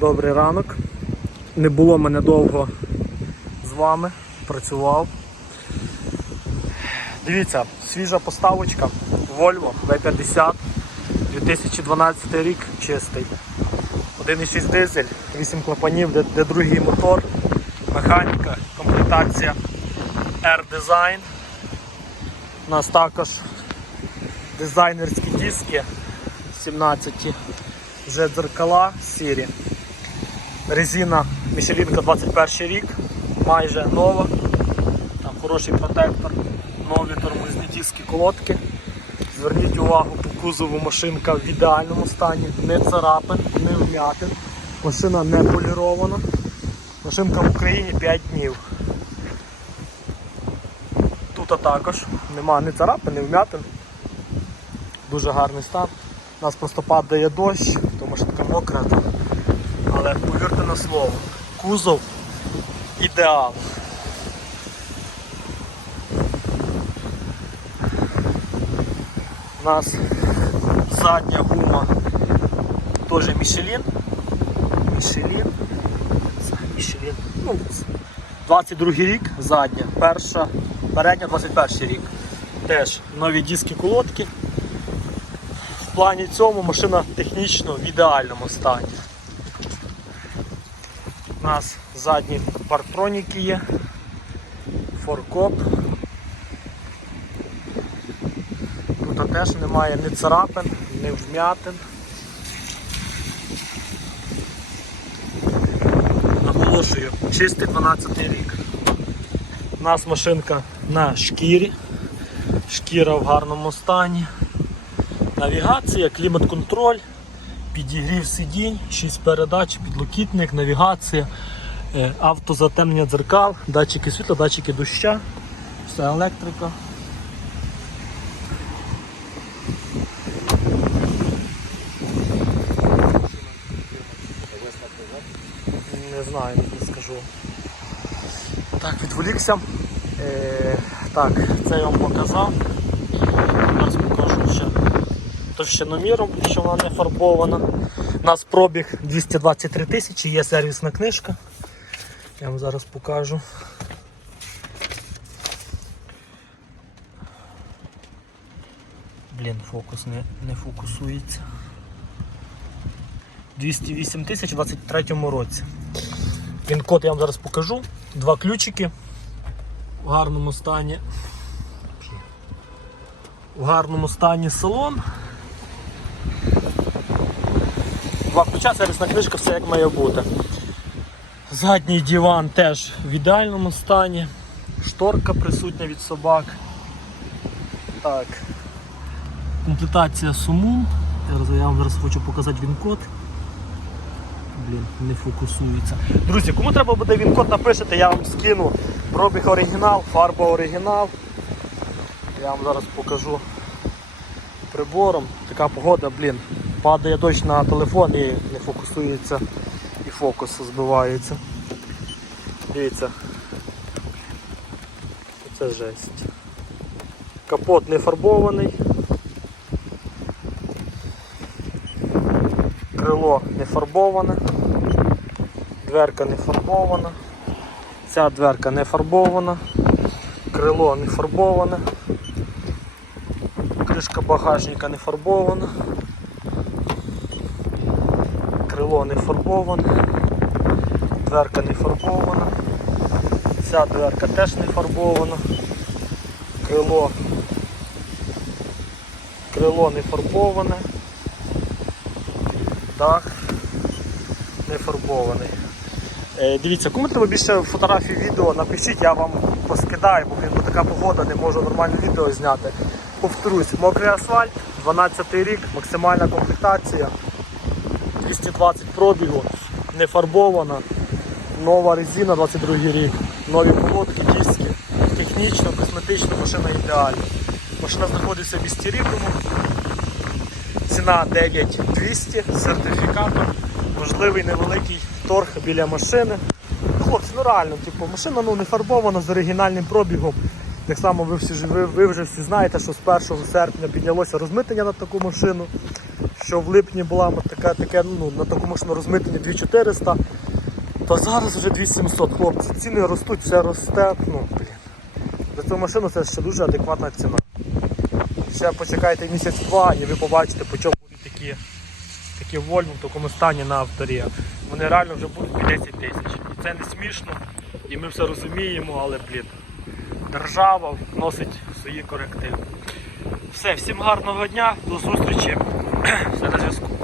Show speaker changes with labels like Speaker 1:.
Speaker 1: Добрий ранок. Не було мене довго з вами, працював. Дивіться, свіжа поставочка Volvo V50 2012 рік чистий. 1,6 дизель, 8 клапанів, де, де другий мотор, механіка, комплектація R-Design. У нас також дизайнерські диски 17 вже дзеркала сірі. Резина Мішелінка 21 рік, майже нова. Там хороший протектор, нові тормозні диски колодки. Зверніть увагу по кузову машинка в ідеальному стані, не царапин, не вмятин. Машина не полірована. Машинка в Україні 5 днів. Тут також нема ні царапин, ні вмятин. Дуже гарний стан. У нас просто падає дощ, тому що така мокра. Але повірте на слово, кузов ідеал. У нас задня гума теж Мішелін. Мішелін. Мішелін. Ну, 22 рік задня, перша, передня 21 рік. Теж нові диски колодки. В плані цьому машина технічно в ідеальному стані. У нас задні партроніки є, форкоп. Тут теж немає ні царапин, ні вмятин. Наголошую, чистий 12 рік. У нас машинка на шкірі, шкіра в гарному стані. Навігація, клімат-контроль, підігрів сидінь, 6 передач, підлокітник, навігація, е, автозатемнення дзеркал, датчики світла, датчики доща, все електрика. Не знаю, не скажу. Так, відволікся. Е, так, це я вам показав. Товщиноміром, що вона не фарбована. У нас пробіг 223 тисячі, є сервісна книжка. Я вам зараз покажу. Блін, фокус не, не фокусується. 208 тисяч у 23 році. Він код я вам зараз покажу. Два ключики в гарному стані. В гарному стані салон. Два ключа, сервісна книжка, все як має бути. Задній диван теж в ідеальному стані. Шторка присутня від собак. Так. Комплектація суму. Я вам зараз хочу показати він-код. Блін, не фокусується. Друзі, кому треба буде він-код, напишете, я вам скину пробіг оригінал, фарба оригінал. Я вам зараз покажу прибором. Така погода, блін, падає дощ на телефон і не фокусується і фокус збивається. Дивіться. Це жесть. Капот не фарбований. Крило не фарбоване. Дверка не фарбована. Ця дверка не фарбована. Крило не фарбоване. Кришка багажника не фарбована. Крило не фарбоване. Дверка не фарбована. Ця дверка теж не фарбована. Крило. Крило не фарбоване. Дах не фарбований. Е, дивіться, кому треба більше фотографій відео, напишіть, я вам поскидаю, бо, бо така погода, не можу нормальне відео зняти. Повторюсь, мокрий асфальт, 12 рік, максимальна комплектація, 220 пробігу, не фарбована, нова резина 22 рік, нові колодки, диски, технічно, косметично, машина ідеальна. Машина знаходиться в місті Рівному. Ціна 9200, сертифікатор, можливий невеликий торг біля машини. Хлопці, ну реально, типу, машина ну, не фарбована з оригінальним пробігом. Так само ви, всі, ви, ви вже всі знаєте, що з 1 серпня піднялося розмитнення на таку машину. Що в липні була таке, таке ну, на таку машину розмитнення 2400, то зараз вже 2700, хлопці. Ціни ростуть, все росте. Ну, блін. За цю машину це ще дуже адекватна ціна. Ще почекайте місяць-два і ви побачите, по чому будуть такі, такі Volvo в такому стані на авторі. Вони реально вже будуть 10 тисяч. І це не смішно, і ми все розуміємо, але блін, держава вносить свої корективи. Все, всім гарного дня, до зустрічі. Все на зв'язку.